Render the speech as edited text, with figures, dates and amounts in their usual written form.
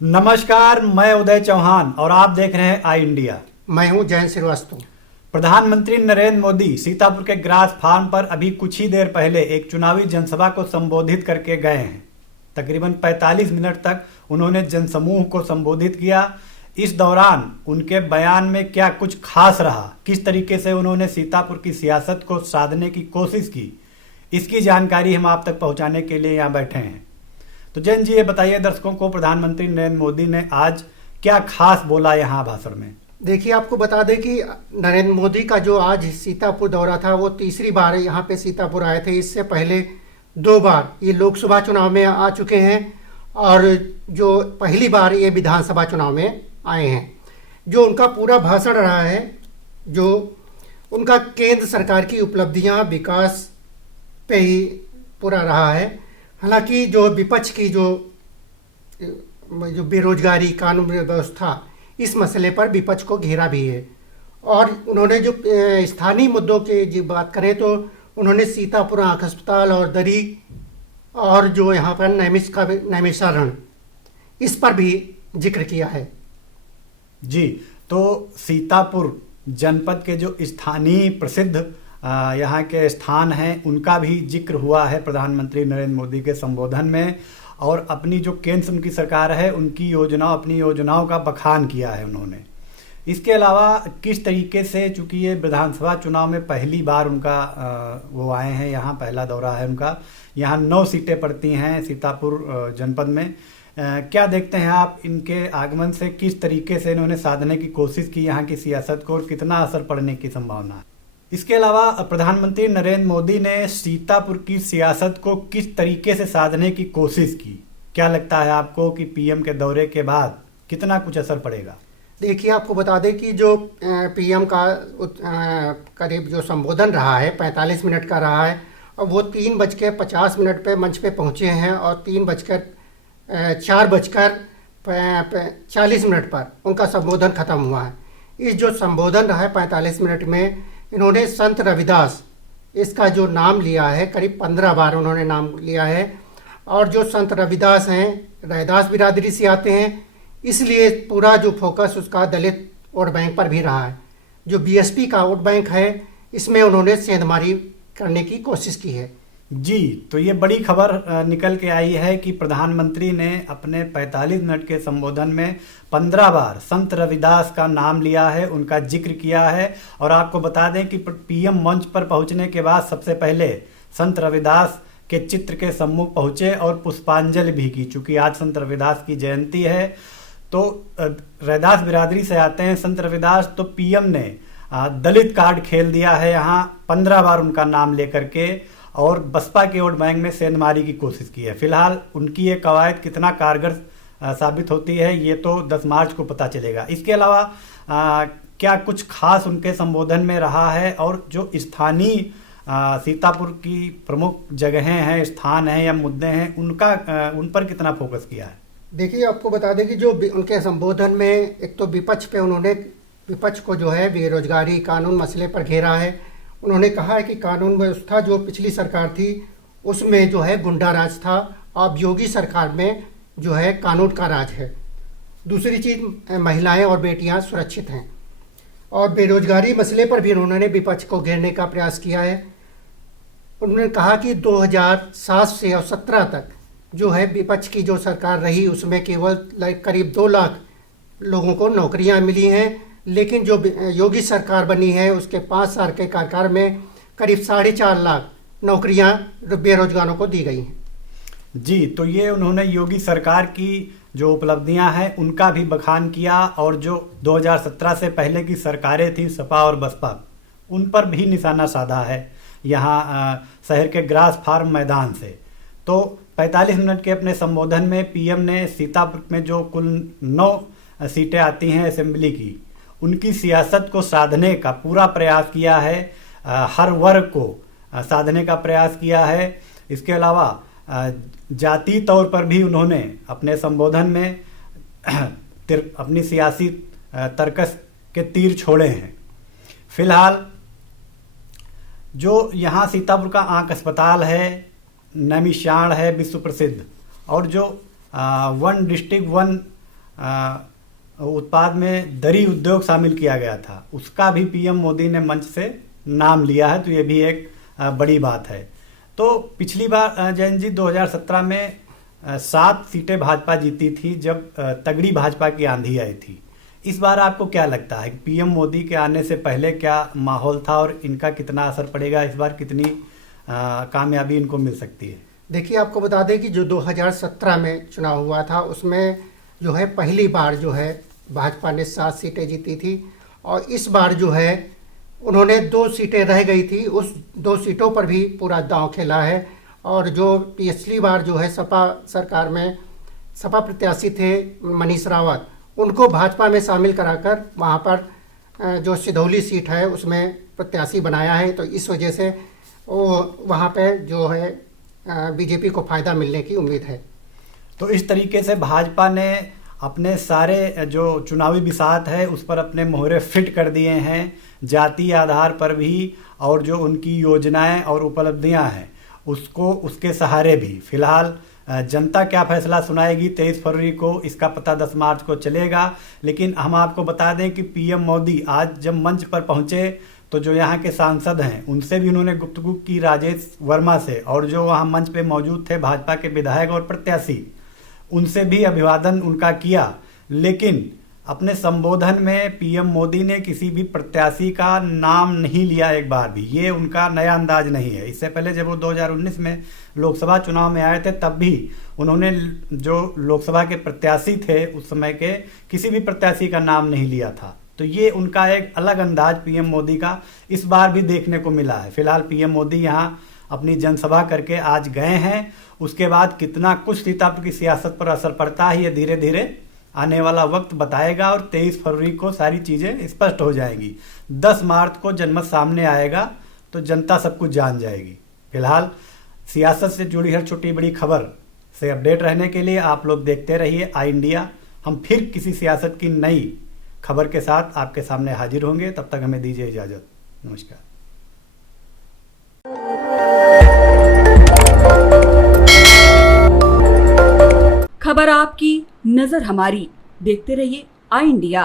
नमस्कार, मैं उदय चौहान और आप देख रहे हैं आई इंडिया। मैं हूं जयंत श्रीवास्तव। प्रधानमंत्री नरेंद्र मोदी सीतापुर के ग्रास फार्म पर अभी कुछ ही देर पहले एक चुनावी जनसभा को संबोधित करके गए हैं। तकरीबन 45 मिनट तक उन्होंने जनसमूह को संबोधित किया। इस दौरान उनके बयान में क्या कुछ खास रहा, किस तरीके से उन्होंने सीतापुर की सियासत को साधने की कोशिश की, इसकी जानकारी हम आप तक पहुंचाने के लिए यहाँ बैठे हैं। तो जैन जी, ये बताइए दर्शकों को, प्रधानमंत्री नरेंद्र मोदी ने आज क्या खास बोला यहाँ भाषण में? देखिए, आपको बता दें कि नरेंद्र मोदी का जो आज सीतापुर दौरा था वो तीसरी बार यहाँ पे सीतापुर आए थे। इससे पहले 2 बार ये लोकसभा चुनाव में आ चुके हैं और जो पहली बार ये विधानसभा चुनाव में आए हैं। जो उनका पूरा भाषण रहा है, जो उनका केंद्र सरकार की उपलब्धियां, विकास पे ही पूरा रहा है। हालांकि जो विपक्ष की जो बेरोजगारी, कानून व्यवस्था, इस मसले पर विपक्ष को घेरा भी है। और उन्होंने जो स्थानीय मुद्दों की जो बात करें तो उन्होंने सीतापुर आँख अस्पताल और दरी और जो यहाँ पर नैमिषारण्य, इस पर भी जिक्र किया है। जी, तो सीतापुर जनपद के जो स्थानीय प्रसिद्ध यहाँ के स्थान हैं उनका भी जिक्र हुआ है प्रधानमंत्री नरेंद्र मोदी के संबोधन में, और अपनी जो केंद्र उनकी सरकार है उनकी अपनी योजनाओं का बखान किया है उन्होंने। इसके अलावा किस तरीके से, चूंकि ये विधानसभा चुनाव में पहली बार उनका वो आए हैं, यहाँ पहला दौरा है उनका। यहाँ 9 सीटें पड़ती हैं सीतापुर जनपद में। क्या देखते हैं आप इनके आगमन से, किस तरीके से इन्होंने साधने की कोशिश की यहाँ की सियासत को, और कितना असर पड़ने की संभावना है? इसके अलावा प्रधानमंत्री नरेंद्र मोदी ने सीतापुर की सियासत को किस तरीके से साधने की कोशिश की? क्या लगता है आपको कि पीएम के दौरे के बाद कितना कुछ असर पड़ेगा? देखिए, आपको बता दें कि जो पीएम का करीब जो संबोधन रहा है 45 मिनट का रहा है, और वो 3:50 पे मंच पे पहुंचे हैं और 4:40 पर उनका संबोधन खत्म हुआ है। इस जो संबोधन रहा है 45 मिनट में, इन्होंने संत रविदास, इसका जो नाम लिया है, करीब 15 बार उन्होंने नाम लिया है। और जो संत रविदास हैं, रैदास बिरादरी से आते हैं, इसलिए पूरा जो फोकस उसका दलित वोट बैंक पर भी रहा है। जो बीएसपी का वोट बैंक है, इसमें उन्होंने सेंधमारी करने की कोशिश की है। जी, तो ये बड़ी खबर निकल के आई है कि प्रधानमंत्री ने अपने 45 मिनट के संबोधन में 15 बार संत रविदास का नाम लिया है, उनका जिक्र किया है। और आपको बता दें कि पीएम मंच पर पहुंचने के बाद सबसे पहले संत रविदास के चित्र के सम्मुख पहुंचे और पुष्पांजलि भी की। चूंकि आज संत रविदास की जयंती है, तो रैदास बिरादरी से आते हैं संत रविदास, तो पीएम ने दलित कार्ड खेल दिया है यहाँ 15 बार उनका नाम लेकर के, और बसपा के वोट बैंक में सेंधमारी की कोशिश की है। फिलहाल उनकी ये कवायद कितना कारगर साबित होती है, ये तो 10 मार्च को पता चलेगा। इसके अलावा क्या कुछ खास उनके संबोधन में रहा है, और जो स्थानीय सीतापुर की प्रमुख जगहें हैं, स्थान हैं या मुद्दे हैं, उन पर कितना फोकस किया है? देखिए, आपको बता दें कि जो उनके संबोधन में एक तो विपक्ष पे उन्होंने विपक्ष को जो है बेरोजगारी, कानून मसले पर घेरा है। उन्होंने कहा है कि कानून व्यवस्था जो पिछली सरकार थी उसमें जो है गुंडा राज था, अब योगी सरकार में जो है कानून का राज है। दूसरी चीज़, महिलाएं और बेटियां सुरक्षित हैं। और बेरोजगारी मसले पर भी उन्होंने विपक्ष को घेरने का प्रयास किया है। उन्होंने कहा कि 2007 से और 17 तक जो है विपक्ष की जो सरकार रही, उसमें केवल करीब 2 लाख लोगों को नौकरियां मिली हैं, लेकिन जो योगी सरकार बनी है उसके 5 साल के कार्यकाल में करीब 4.5 लाख नौकरियां बेरोजगारों को दी गई हैं। जी, तो ये उन्होंने योगी सरकार की जो उपलब्धियां हैं उनका भी बखान किया, और जो 2017 से पहले की सरकारें थी सपा और बसपा, उन पर भी निशाना साधा है यहाँ शहर के ग्रास फार्म मैदान से। तो 45 मिनट के अपने संबोधन में पीएम ने सीतापुर में जो कुल 9 सीटें आती हैं असेंबली की, उनकी सियासत को साधने का पूरा प्रयास किया है, हर वर्ग को साधने का प्रयास किया है। इसके अलावा जाति तौर पर भी उन्होंने अपने संबोधन में अपनी सियासी तर्कस के तीर छोड़े हैं। फिलहाल जो यहाँ सीतापुर का आँख अस्पताल है, नैमिषारण्य है विश्व प्रसिद्ध, और जो वन डिस्ट्रिक्ट वन उत्पाद में दरी उद्योग शामिल किया गया था, उसका भी पीएम मोदी ने मंच से नाम लिया है। तो ये भी एक बड़ी बात है। तो पिछली बार जैन जी 2017 में 7 सीटें भाजपा जीती थी जब तगड़ी भाजपा की आंधी आई थी। इस बार आपको क्या लगता है कि पीएम मोदी के आने से पहले क्या माहौल था और इनका कितना असर पड़ेगा, इस बार कितनी कामयाबी इनको मिल सकती है? देखिए, आपको बता दें कि जो 2017 में चुनाव हुआ था उसमें जो है पहली बार जो है भाजपा ने 7 सीटें जीती थी और इस बार जो है उन्होंने 2 सीटें रह गई थी, उस 2 सीटों पर भी पूरा दांव खेला है। और जो पिछली बार जो है सपा सरकार में सपा प्रत्याशी थे मनीष रावत, उनको भाजपा में शामिल कराकर वहाँ पर जो सिधौली सीट है उसमें प्रत्याशी बनाया है। तो इस वजह से वो वहाँ पे जो है बीजेपी को फ़ायदा मिलने की उम्मीद है। तो इस तरीके से भाजपा ने अपने सारे जो चुनावी बिसात है उस पर अपने मोहरे फिट कर दिए हैं, जातीय आधार पर भी, और जो उनकी योजनाएं और उपलब्धियां हैं उसको उसके सहारे भी। फिलहाल जनता क्या फैसला सुनाएगी 23 फरवरी को, इसका पता 10 मार्च को चलेगा। लेकिन हम आपको बता दें कि पीएम मोदी आज जब मंच पर पहुंचे तो जो यहाँ के सांसद हैं उनसे भी उन्होंने गुफ्तगू की राजेश वर्मा से, और जो वहाँ मंच पे मौजूद थे भाजपा के विधायक और प्रत्याशी, उनसे भी अभिवादन उनका किया। लेकिन अपने संबोधन में पीएम मोदी ने किसी भी प्रत्याशी का नाम नहीं लिया एक बार भी। ये उनका नया अंदाज नहीं है। इससे पहले जब वो 2019 में लोकसभा चुनाव में आए थे तब भी उन्होंने जो लोकसभा के प्रत्याशी थे उस समय के किसी भी प्रत्याशी का नाम नहीं लिया था। तो ये उनका एक अलग अंदाज पीएम मोदी का इस बार भी देखने को मिला है। फिलहाल पीएम मोदी यहाँ अपनी जनसभा करके आज गए हैं। उसके बाद कितना कुछ सीतापुर की सियासत पर असर पड़ता है ये धीरे धीरे आने वाला वक्त बताएगा और 23 फरवरी को सारी चीज़ें स्पष्ट हो जाएंगी। 10 मार्च को जनमत सामने आएगा तो जनता सब कुछ जान जाएगी। फिलहाल सियासत से जुड़ी हर छोटी बड़ी खबर से अपडेट रहने के लिए आप लोग देखते रहिए आई इंडिया। हम फिर किसी सियासत की नई खबर के साथ आपके सामने हाजिर होंगे। तब तक हमें दीजिए इजाज़त। नमस्कार। खबर आपकी, नजर हमारी। देखते रहिए आई इंडिया।